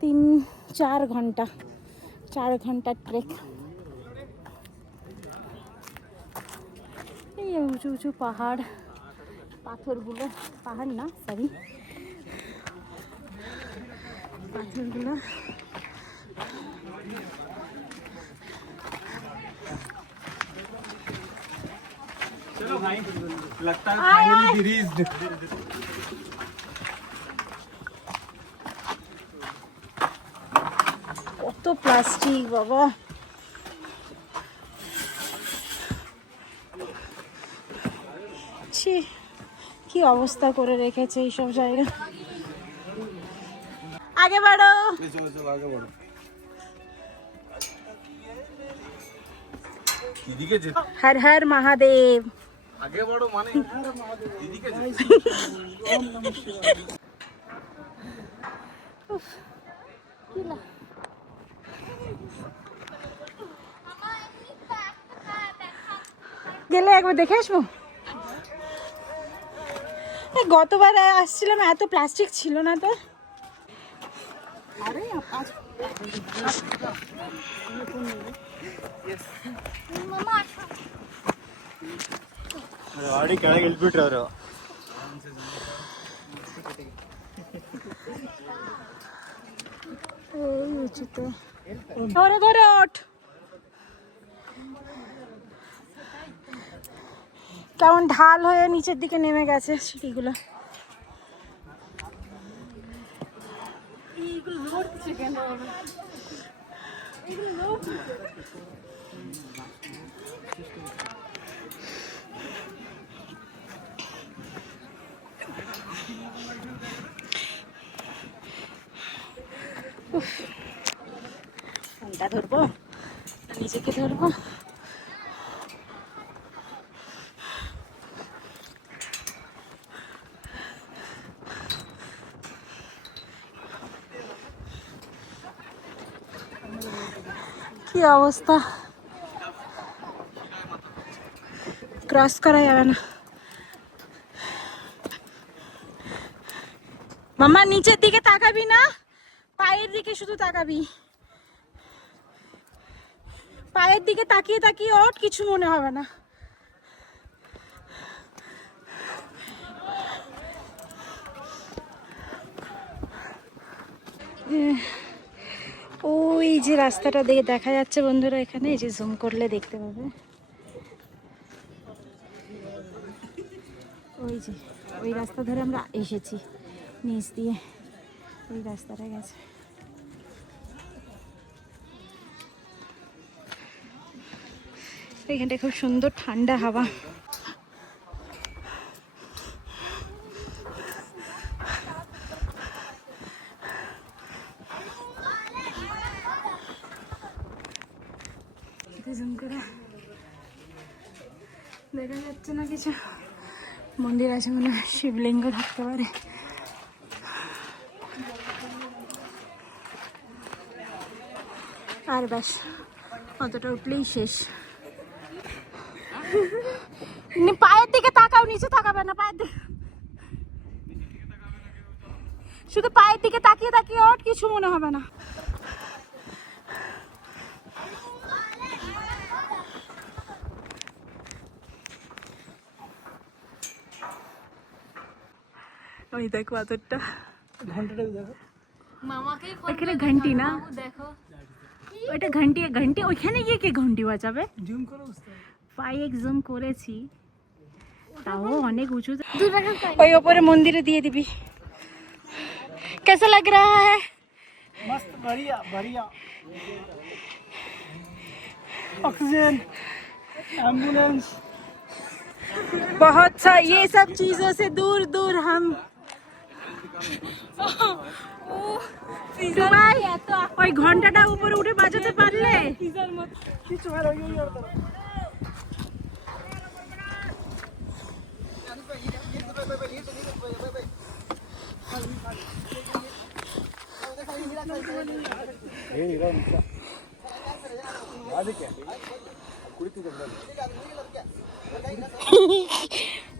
তিন-চার ঘন্টা, 4 ঘন্টার ট্রেক। এই উঁচু উঁচু পাহাড়, পাথরগুলো, পাহাড় না সরি, পাথরগুলো। चलो भाई, लगता है फाइनली वी रीच्ड। কত প্লাস্টিক বাবা, ছি কি অবস্থা করে রেখেছে এইসব জায়গা। আগে বাড়ো, चलो चलो आगे बढ़ो। दीदी के হর হর মহাদেব। आगे बढ़ो माने दीदी के উফ, কি লা- গেলে একবার দেখে আসবো। গতবার আসছিলাম এত প্লাস্টিক ছিল না তো। ಗಾಡಿ ಕೆಳಗೆ ಇಳ್ಬಿಟ್ರು ಅವರು. ধরে ধরে ওঠ, কেমন ঢাল হয়ে নিচের দিকে নেমে গেছে সিঁড়িগুলো। ফোনটা ধরবো নিজেকে ধরবো। কি অবস্থা, ক্রস করা যাবে না। মামা নিচের দিকে তাকাবি না, পায়ের দিকে শুধু তাকাবি। পায়ের দিকে তাকিয়ে তাকিয়ে ওঠ, কিছু মনে হবে না। ওই যে রাস্তাটা দেখে দেখা যাচ্ছে বন্ধুরা, এখানে এই যে জুম করলে দেখতে পাবে, ওই যে ওই রাস্তা ধরে আমরা এসেছি, নিচ দিয়ে ওই রাস্তাটা গেছে। এখানটা খুব সুন্দর ঠান্ডা হাওয়া। দেখা যাচ্ছে না কিছু, মন্দির আছে মনে হয়, শিবলিঙ্গ থাকতে পারে। আর ব্যাস অতটা উঠলেই শেষ। পায়ের দিকে তাকাও, নিচে তাকাবে না, পায়ের দিকে শুধু পায়ের দিকে তাকিয়ে তাকিয়ে ওঠ, কিছু মনে হবে না। ওই দেখো পাথরটা, ঘন্টাটা দেখো, ওইখানে ঘন্টি না, ওইটা ঘন্টি, ঘন্টি ওইখানে গিয়ে কে ঘন্টি বাজাবে? জুম করো, পায়ে জুম করেছি, তাও অনেক উঁচু। ওই ওপরে মন্দিরে দিয়ে দিবি। कैसा लग रहा है? मस्त, बढ़िया बढ़िया। ऑक्सीजन, एम्बुलेंस, बहुत सा ये सब चीजों से दूर दूर हम ভাই ওই ঘন্টাটা উপরে উঠে বাজাতে পারলে কিছু আর হয়ে গেল।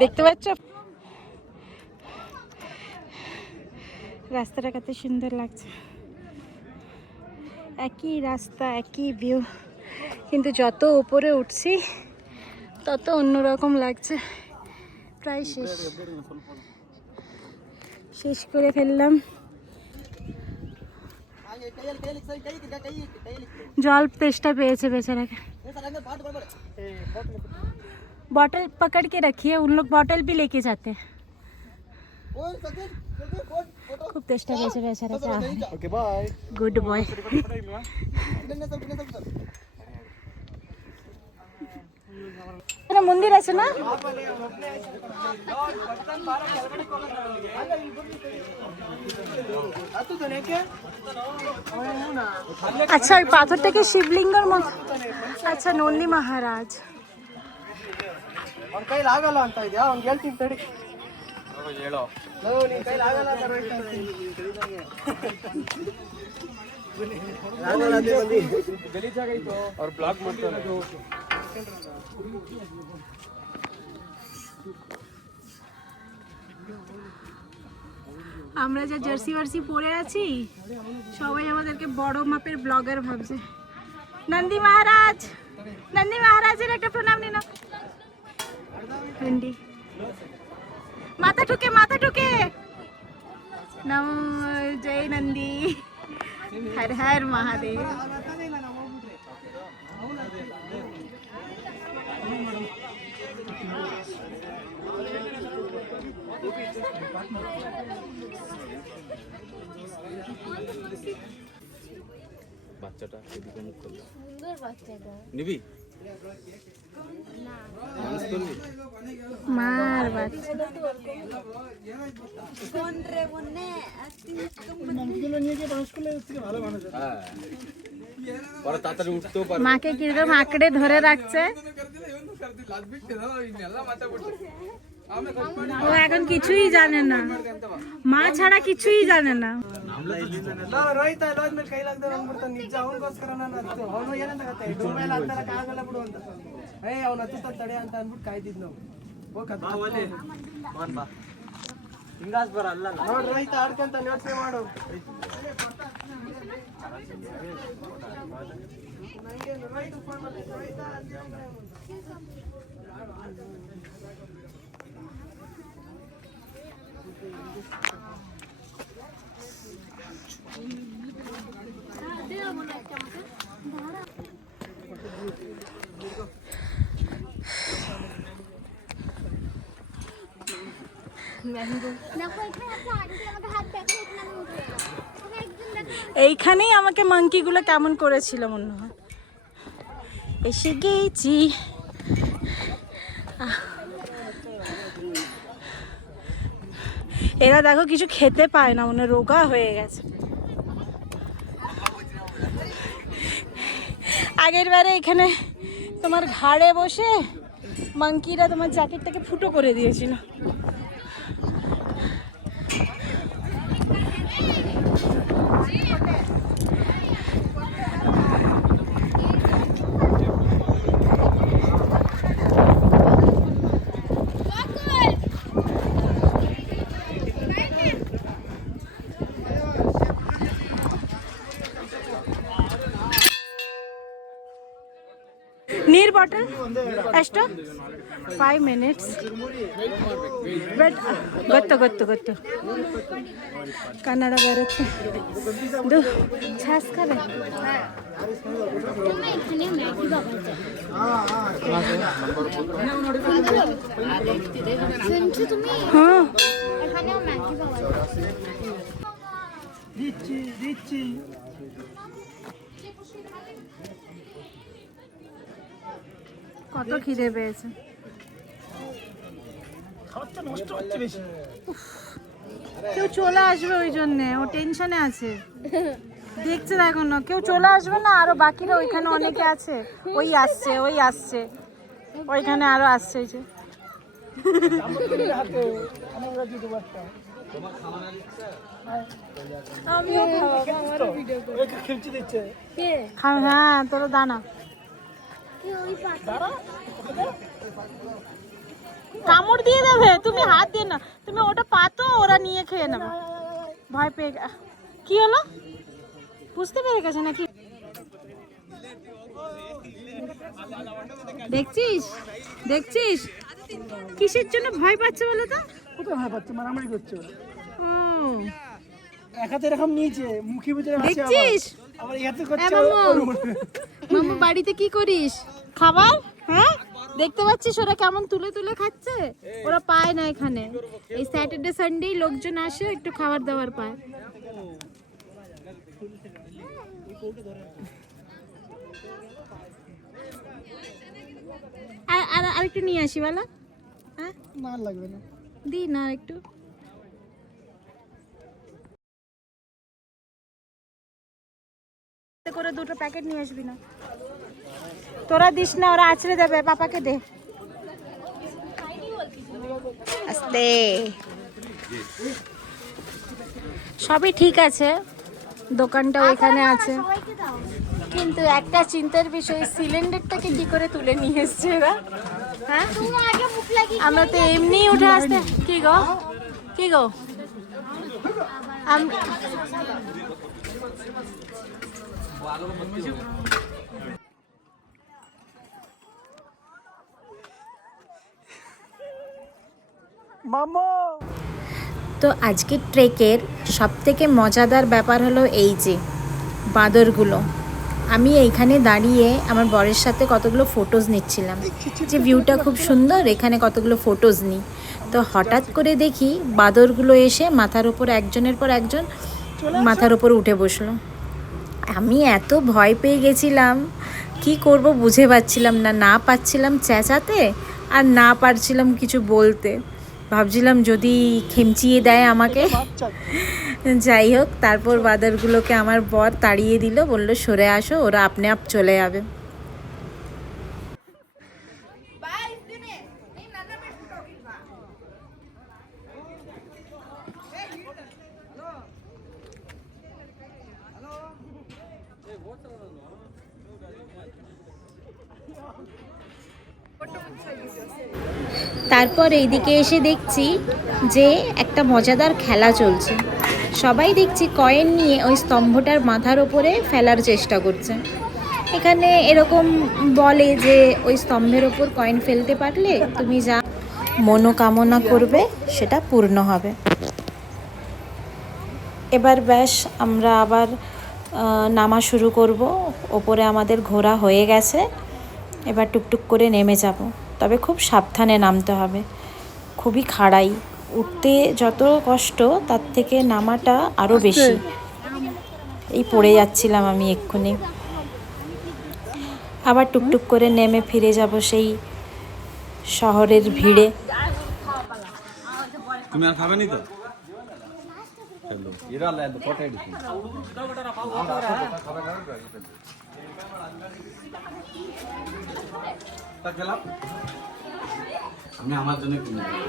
দেখতে পাচ্ছ রাস্তাটা কত সুন্দর লাগছে, একই রাস্তা একই ভিউ, কিন্তু যত উপরে উঠছি তত অন্যরকম লাগছে। প্রায় শেষ করে ফেললাম। জল তেষ্টা পেয়েছে बेचारा। बॉटल पकड़ के रखिए, उन लोग बॉटल भी लेके जाते हैं। खूब तेष्टा पेয়েছে बेचारा। Okay bye. Good boy. मंदिर আছে না? আচ্ছা ওই পাথরটাকে শিবলিঙ্গের মতো। আচ্ছা নন্দী মহারাজ। ಅವ್ನ ಕೈಲಿ ಆಗಲ್ಲ ಅಂತ ಇದೆಯಾ? ಅವ್ನು ಹೇಳ್ತೀನಿ ತಡಿ. ಹೇಳೋ ನಿನ್ ಕೈಲಿ ಆಗಲ್ಲ ಗಲೀಜಾಗೈತು ಅವ್ರು ಬ್ಲಾಕ್ ಮಾಡ್ತಾರೆ। আমরা যা জার্সি ভার্সি পরে আছি সবাই আমাদেরকে বড় মাপের ব্লগার ভাবছে। নন্দী মহারাজ, নন্দী মহারাজের একটা প্রণাম নিন। নন্দী মাথা ঠুকে, মাথা ঠুকে। নমো জয় নন্দী, হর হর মহাদেব। বাচ্চাটা এদিকে মুখ করলো, সুন্দর বাচ্চাটা নিবি না মানুষ করবি মার বাচ্চা। কোন রে বন্নে নামগুলো নিয়ে গিয়ে মানুষ করলে থেকে ভালো মানুষ। হ্যাঁ পরে তাড়াতাড়ি উঠতেও পারে। মাকে কিরকম আঁকড়ে ধরে রাখছে। ও এখন কিছুই জানে না, মা ছাড়া কিছুই জানে না। ರೋಹಿತ ಮೇಲೆ ಕೈ ಲಾಗ್ದ ಅಂದ್ಬಿಡ್ತಾನೆ ನಿಜ ಅವನಿಗೋಸ್ಕರ ನಾನು ಅವನು ಏನಂತ ಗೊತ್ತಾ ದುಬೈಲಿ ಹತ್ತರಕ್ಕೆ ಆಗಲ್ಲ ಬಿಡು ಅಂತ ಅವ್ನು ಹತ್ತುತ್ತ ತಡೆ ಅಂತ ಅಂದ್ಬಿಟ್ಟು ಕಾಯ್ತಿದ್ ನಾವು ಹಿಂಗಾಸ್ ಬರಲ್ಲ ನೋಡಿ ರೋಹಿತ ಆಡ್ಕೊಂತ ಯೋಚನೆ ಮಾಡು ರೋಹಿತ ಫೋನ್ ಮಾಡಿ ರೋಹಿತ এইখানেই আমাকে মাঙ্কিগুলো কেমন করেছিল মনে হয়। এসে গেছি। এরা দেখো কিছু খেতে পায় না, মনে রোগা হয়ে গেছে। আগের বারে এখানে তোমার ঘাড়ে বসে মাঙ্কিরা তোমার জ্যাকেটটাকে ফুটো করে দিয়েছিল। ನೀರ್ ಬಾಟಲ್ ಎಷ್ಟು? 5 minutes. ಬಟ್ ಗೊತ್ತು ಕನ್ನಡ ಬರುತ್ತೆ। ಇದು ಛಾಸ್ಕರ হ্যাঁ দিচ্ছি কত খিদে পেয়েছে। খাবারটা নষ্ট হচ্ছে বেশি। কেউ চলে আসবে ওই জন্যে ও টেনশনে আছে, দেখছে দেখো না কেউ চলে আসবে না, আরো বাকিরা ওইখানে অনেকে আছে, ওই আসছে ওইখানে আরো আসছে। এই যে হ্যাঁ তোর দানা কামড় দিয়ে দেবে, তুমি হাত দিয়ে না, তুমি ওটা পাতো ওরা নিয়ে খেয়ে নেবে। ভয় পেয়ে কি হলো বুঝতে পেরে গেছে নাকি? দেখছিস দেখছিস কিসের জন্য ভয় পাচ্ছে বলো তো? কোথায় ভয় পাচ্ছে? মারামারি করছে ওরা। ও এক হাতে এরকম নিয়েছে, মুখে ভিতরে আছে দেখছিস? আবার এই হাতে করছে। মামু বাড়িতে কি করিস? খাবার? হ্যাঁ দেখতে পাচ্ছিস ওরা কেমন তুলে তুলে খাচ্ছে? ওরা পায় না এখানে, এই স্যাটারডে সানডেই লোকজন আসে একটু খাবার দাবার পায়। আর আরেকটু নিয়ে আসি বলা। হ্যাঁ না লাগবে না, দি না একটু। করে দুটো প্যাকেট নিয়ে আসবি না, তোরা দিস না, ওরা আছড়ে দেবে, পাপাকে দে। আস্তে, সবই ঠিক আছে, দোকানটাও এখানে আছে, কিন্তু একটা চিন্তার বিষয়, সিলিন্ডারটাকে কি করে তুলে নিয়ে এসছে এরা? হ্যাঁ আমরা তো এমনি উঠে আসতে। কি গো কি গো মামা। তো আজকের ট্রেকের সবথেকে মজাদার ব্যাপার হলো এই যে বাঁদরগুলো। আমি এইখানে দাঁড়িয়ে আমার বরের সাথে কতগুলো ফটোজ নিচ্ছিলাম, যে ভিউটা খুব সুন্দর, এখানে কতগুলো ফটোজ নিই। তো হঠাৎ করে দেখি বাঁদরগুলো এসে মাথার ওপর একজনের পর একজন মাথার ওপর উঠে বসলো। আমি এত ভয় পেয়ে গেছিলাম, কি করব বুঝে পাচ্ছিলাম না, না পাচ্ছিলাম চেঁচাতে আর না পারছিলাম কিছু বলতে। ভাবছিলাম যদি খেমচিয়ে দেয় আমাকে। যাই হোক, তারপর বাঁদরগুলোকে আমার বর তাড়িয়ে দিল, বললো সরে আসো, ওরা আপনি আপ চলে যাবে। তারপর এইদিকে এসে দেখছি যে একটা মজাদার খেলা চলছে। সবাই দেখছি কয়েন নিয়ে ওই স্তম্ভটার মাথার ওপরে ফেলার চেষ্টা করছে। এখানে এরকম বলে যে ওই স্তম্ভের ওপর কয়েন ফেলতে পারলে তুমি যা মনোকামনা করবে সেটা পূর্ণ হবে। এবার ব্যাস আমরা আবার নামা শুরু করব। ওপরে আমাদের ঘোরা হয়ে গেছে, এবার টুকটুক করে নেমে যাব, তবে খুব সাবধানে নামতে হবে, খুবই খাড়াই, উঠতে যত কষ্ট তার থেকে নামাটা আরও বেশি। এই পড়ে যাচ্ছিলাম আমি এক্ষুনি। আবার টুকটুক করে নেমে ফিরে যাব সেই শহরের ভিড়ে। তুমি আর খাবে নি তো? চলো এরা লে তো ফটো এডিট তা গেলাম আমি আমার জন্য কিনে দেব।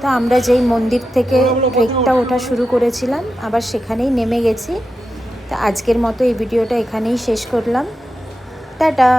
তো আমরা যেই মন্দির থেকে ট্রেকটা ওঠা শুরু করেছিলাম আবার সেখানেই নেমে গেছি। তো আজকের মতো এই ভিডিওটা এখানেই শেষ করলাম। টাটা।